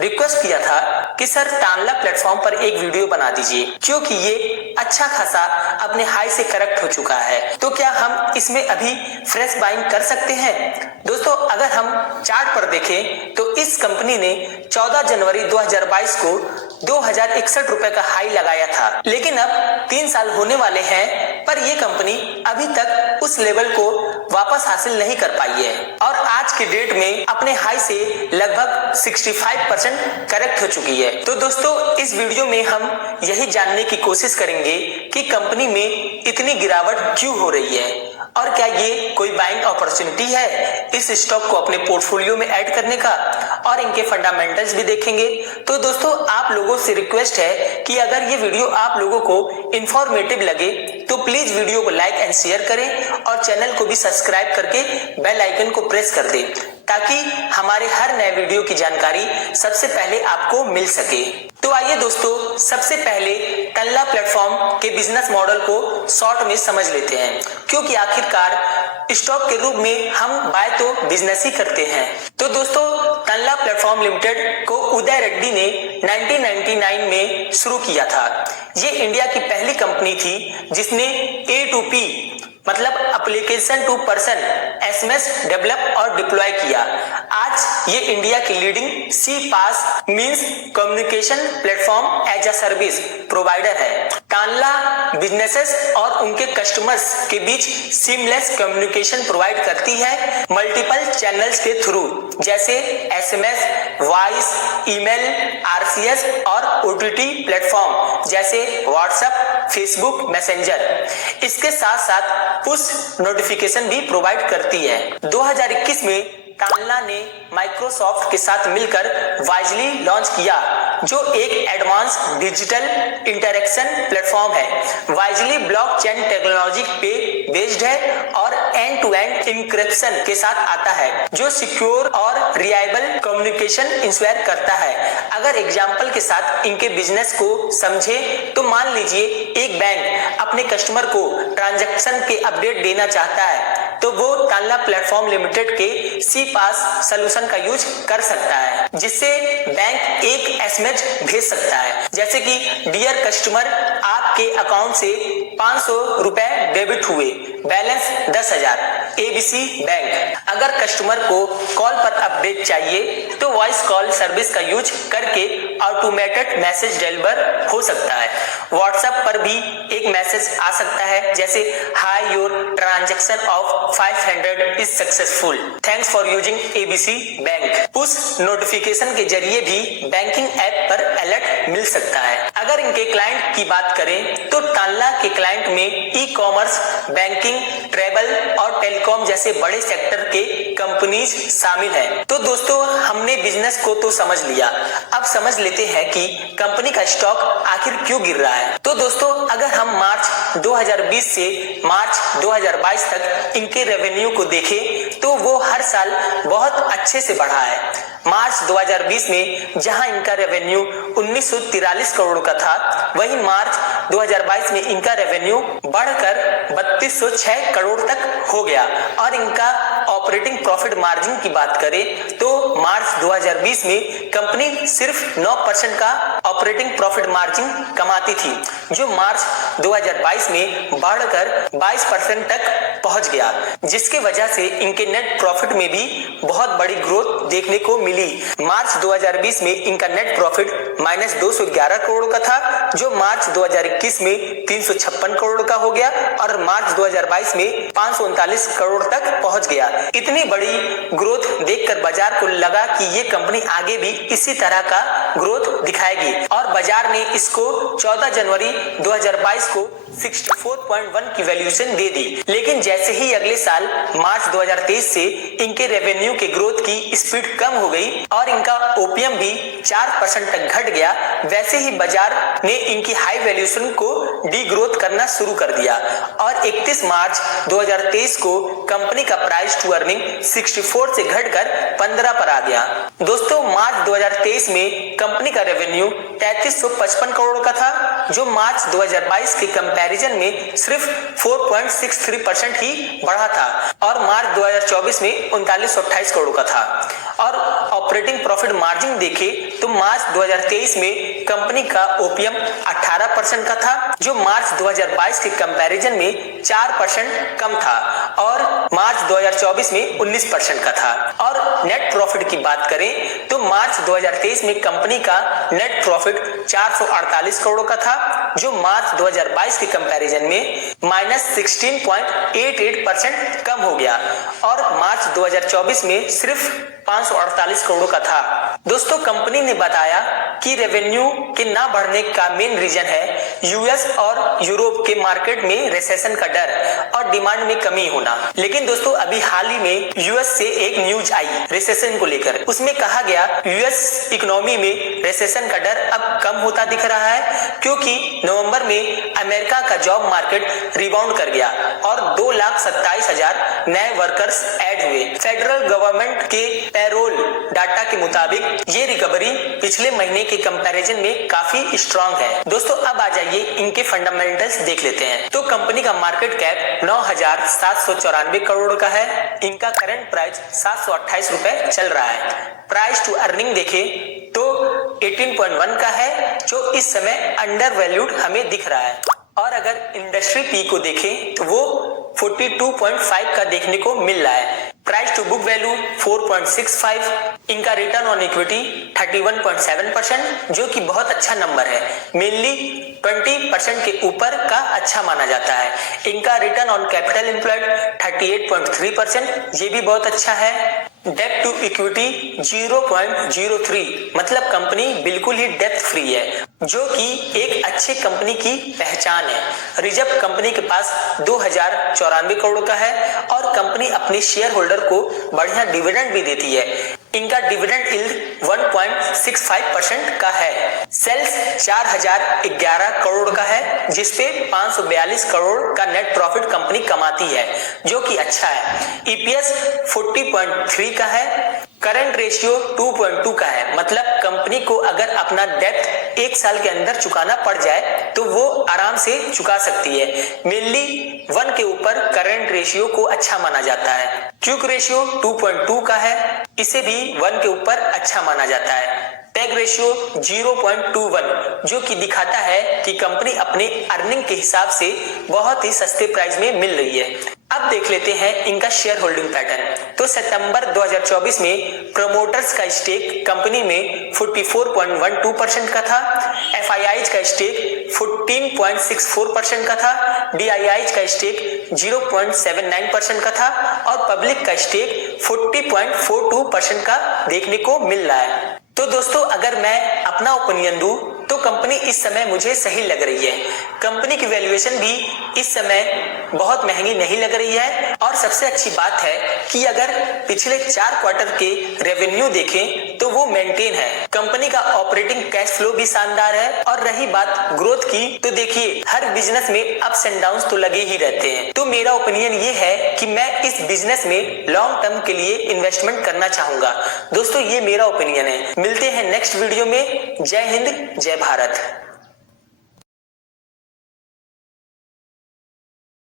Request किया था कि सर तानला प्लेटफॉर्म पर एक वीडियो बना दीजिए, क्योंकि ये अच्छा खासा अपने हाई से करेक्ट हो चुका है। तो क्या हम इसमें अभी फ्रेश बाइंग कर सकते हैं? दोस्तों, अगर हम चार्ट पर देखें तो इस कंपनी ने 14 जनवरी 2022 को 2061 रुपए का हाई लगाया था, लेकिन अब 3 साल होने वाले हैं पर ये कंपनी अभी तक उस लेवल को वापस हासिल नहीं कर पाई है और आज के डेट में अपने हाई से लगभग 65% करेक्ट हो चुकी है। तो दोस्तों, इस वीडियो में हम यही जानने की कोशिश करेंगे कि कंपनी में इतनी गिरावट क्यों हो रही है और क्या ये कोई बाइंग अपॉर्चुनिटी है इस स्टॉक को अपने पोर्टफोलियो में ऐड करने का, और इनके फंडामेंटल्स भी देखेंगे। तो दोस्तों, आप लोगों से रिक्वेस्ट है कि अगर ये वीडियो आप लोगों को इंफॉर्मेटिव लगे तो प्लीज वीडियो को लाइक एंड शेयर करें और चैनल को भी सब्सक्राइब करके बेल आइकन को प्रेस कर दें, ताकि हमारे हर नए वीडियो की जानकारी सबसे पहले आपको मिल सके। तो आइए दोस्तों, सबसे पहले तानला प्लेटफॉर्म के बिजनेस मॉडल को शॉर्ट में समझ लेते हैं, क्योंकि आखिरकार स्टॉक के रूप में हम बाय तो बिजनेस ही करते हैं। तो दोस्तों, तानला प्लेटफॉर्म लिमिटेड को उदय रेड्डी ने 1999 में शुरू किया था। ये इंडिया की पहली कंपनी थी जिसने A2P मतलब application to person SMS develop और डिप्लॉय किया। आज ये इंडिया की leading CPaaS means communication platform as a service provider है। तानला बिजनेसेस और उनके कस्टमर्स के बीच सीमलेस कम्युनिकेशन प्रोवाइड करती है मल्टीपल चैनल्स के थ्रू, जैसे SMS, वॉइस, ईमेल, RCS और OTT प्लेटफॉर्म जैसे व्हाट्सएप, फेसबुक, मैसेंजर। इसके साथ साथ पुश नोटिफिकेशन भी प्रोवाइड करती है। 2021 में तानला ने माइक्रोसॉफ्ट के साथ मिलकर वाइजली लॉन्च किया, जो एक एडवांस डिजिटल इंटरेक्शन प्लेटफॉर्म है। वाइजली ब्लॉकचेन टेक्नोलॉजी पे बेस्ड है और एंड टू एंड इंक्रिप्शन के साथ आता है, जो सिक्योर और रिलायबल कम्युनिकेशन इंश्योर करता है। अगर एग्जांपल के साथ इनके बिजनेस को समझे तो मान लीजिए एक बैंक अपने कस्टमर को ट्रांजैक्शन के अपडेट देना चाहता है, तो वो तानला प्लेटफॉर्म लिमिटेड के CPaaS सॉल्यूशन का यूज कर सकता है, जिससे बैंक एक SMS भेज सकता है, जैसे कि डियर कस्टमर, आपके अकाउंट से 500 रुपए डेबिट हुए, बैलेंस 10,000, ABC बैंक। अगर कस्टमर को कॉल पर अपडेट चाहिए तो वॉइस कॉल सर्विस का यूज करके ऑटोमेटेड मैसेज डिलीवर हो सकता है। व्हाट्सएप पर भी एक मैसेज आ सकता है, जैसे hi, your transaction of 500 is successful, thanks for using ABC bank. Push notification के जरिए भी बैंकिंग ऐप पर अलर्ट मिल सकता है। अगर इनके क्लाइंट की बात करें तो तानला के क्लाइंट में ई-कॉमर्स, बैंकिंग, ट्रेवल और टेलीकॉम जैसे बड़े सेक्टर के कंपनीज शामिल हैं। तो दोस्तों, हमने बिजनेस को तो समझ लिया, अब समझ लेते हैं कि कंपनी का स्टॉक आखिर क्यों गिर रहा है। तो दोस्तों, अगर हम मार्च 2020 से मार्च 2022 तक इनके रेवेन्यू को देखें तो वो हर साल बहुत अच्छे से बढ़ा है। मार्च 2020 में जहां इनका रेवेन्यू 1943 करोड़ का था, वहीं मार्च 2022 में इनका रेवेन्यू बढ़कर 3206 करोड़ तक हो गया। और इनका ऑपरेटिंग प्रॉफिट मार्जिन की बात करें तो मार्च 2020 में कंपनी सिर्फ 9% का ऑपरेटिंग प्रॉफिट मार्जिन कमाती थी, जो मार्च 2022 में बढ़कर 22% तक पहुंच गया, जिसके वजह से इनके नेट प्रॉफिट में भी बहुत बड़ी ग्रोथ देखने को मिली। मार्च 2020 में इनका नेट प्रॉफिट -211 करोड़ का था, जो मार्च 2021 में 356 करोड़ का हो गया और मार्च 2022 में 539 करोड़ तक पहुंच गया। इतनी बड़ी ग्रोथ देखकर बाजार को लगा कि ये कंपनी आगे भी इसी तरह का ग्रोथ दिखाएगी और बाजार ने इसको 14 जनवरी 2022 को 64.1 की वैल्यूएशन दे दी। लेकिन जैसे ही अगले साल मार्च 2023 से इनके रेवेन्यू के ग्रोथ की स्पीड कम हो गई और इनका ओपीएम भी 4% तक घट गया, वैसे ही बाजार ने इनकी हाई वैल्यूएशन को डी ग्रोथ करना शुरू कर दिया और 31 मार्च 2023 को कंपनी का प्राइस टू अर्निंग 64 से घटकर 15 पर आ गया। दोस्तों, मार्च 2023 में कंपनी का रेवेन्यू 3355 करोड़ का था, जो मार्च 2022 के कंपैरिजन में सिर्फ 4.63% ही बढ़ा था और मार्च 2024 में 3928 करोड़ का था। और ऑपरेटिंग प्रॉफिट मार्जिन देखें तो मार्च 2023 में कंपनी का ओपीएम 18% का था, जो मार्च 2022 के कंपैरिजन में 4% कम था और मार्च 2024 में 19% का था। और नेट प्रॉफिट की बात करें तो मार्च 2023 में कंपनी का नेट प्रॉफिट 448 करोड़ का था, जो मार्च 2022 के कंपैरिजन में -16.88% कम हो गया और मार्च 2024 में सिर्फ 548 करोड़ का था। दोस्तों, कंपनी ने बताया कि रेवेन्यू के ना बढ़ने का मेन रीजन है यूएस और यूरोप के मार्केट में रिसेशन का डर और डिमांड में कमी होना। लेकिन दोस्तों, अभी हाल ही में यूएस से एक न्यूज आई रिसेशन को लेकर। उसमें कहा गया यूएस इकोनॉमी में रिसेशन का डर अब कम होता दिख रहा है, क्योंकि नवंबर में अमेरिका का जॉब मार्केट रिबाउंड कर गया और 2,27,000 नए वर्कर्स ऐड हुए। फेडरल गवर्नमेंट के पेरोल डाटा के मुताबिक ये रिकवरी पिछले महीने के कंपैरिजन में काफी स्ट्रांग है। दोस्तों, अब आ जाइए इनके फंडामेंटल्स देख लेते हैं। तो कंपनी का मार्केट कैप 9,794 करोड़ का है। इनका करंट प्राइस 728 रुपए चल रहा है। प्राइस टू अर्निंग देखें तो 18.1 का है, जो इस समय अंडर वैल्यूड हमें दिख रहा है। और अगर इंडस्ट्री पी को देखें तो वो 42.5 का देखने को मिल रहा है। Price to book value 4.65। इनका रिटर्न ऑन इक्विटी 31.7%, जो कि बहुत अच्छा नंबर है। मेनली 20% के ऊपर का अच्छा माना जाता है। इनका रिटर्न ऑन कैपिटल एम्प्लॉयड 38.3%, ये भी बहुत अच्छा है। डेट टू इक्विटी 0.03, मतलब कंपनी बिल्कुल ही डेट फ्री है, जो कि एक अच्छे कंपनी की पहचान है। रिजर्व कंपनी के पास 2,094 करोड़ का है और कंपनी अपने शेयर होल्डर को बढ़िया डिविडेंड भी देती है। इनका डिविडेंड यील्ड 1.65% का है। सेल्स 4,011 करोड़ का है, जिसपे 542 करोड़ का नेट प्रॉफिट कंपनी कमाती है, जो कि अच्छा है। ईपीएस 40.3 का है। करंट रेशियो 2.2 का है, मतलब कंपनी को अगर अपना डेट 1 साल के अंदर चुकाना पड़ जाए तो वो आराम से चुका सकती है। मेनली 1 के ऊपर करंट रेशियो को अच्छा माना जाता है। क्विक रेशियो 2.2 का है, इसे भी 1 के ऊपर अच्छा माना जाता है। टैग रेशियो 0.21, जो कि दिखाता है कि कंपनी अपने अर्निंग के हिसाब से बहुत ही सस्ते प्राइस में मिल रही है। अब देख लेते हैं इनका शेयर होल्डिंग पैटर्न। तो सितंबर 2024 में प्रमोटर्स का स्टेक कंपनी में 44.12% का था। एफआईआईज का स्टेक 14.64% का था। डीआईआईज का स्टेक 0.79% का था और पब्लिक का स्टेक 40.42% का देखने को मिल रहा है। तो दोस्तों, अगर मैं अपना ओपिनियन दूं तो कंपनी इस समय मुझे सही लग रही है। कंपनी की वैल्यूएशन भी इस समय बहुत महंगी नहीं लग रही है और सबसे अच्छी बात है कि अगर पिछले 4 क्वार्टर के रेवेन्यू देखें तो वो मेंटेन है। कंपनी का ऑपरेटिंग कैश फ्लो भी शानदार है। और रही बात ग्रोथ की, तो देखिए हर बिजनेस में अप्स एंड डाउन्स तो लगे ही रहते हैं। तो मेरा ओपिनियन ये है कि मैं इस बिजनेस में लॉन्ग टर्म के लिए इन्वेस्टमेंट करना चाहूंगा। दोस्तों, ये मेरा ओपिनियन है। मिलते हैं नेक्स्ट वीडियो में। जय हिंद, जय भारत।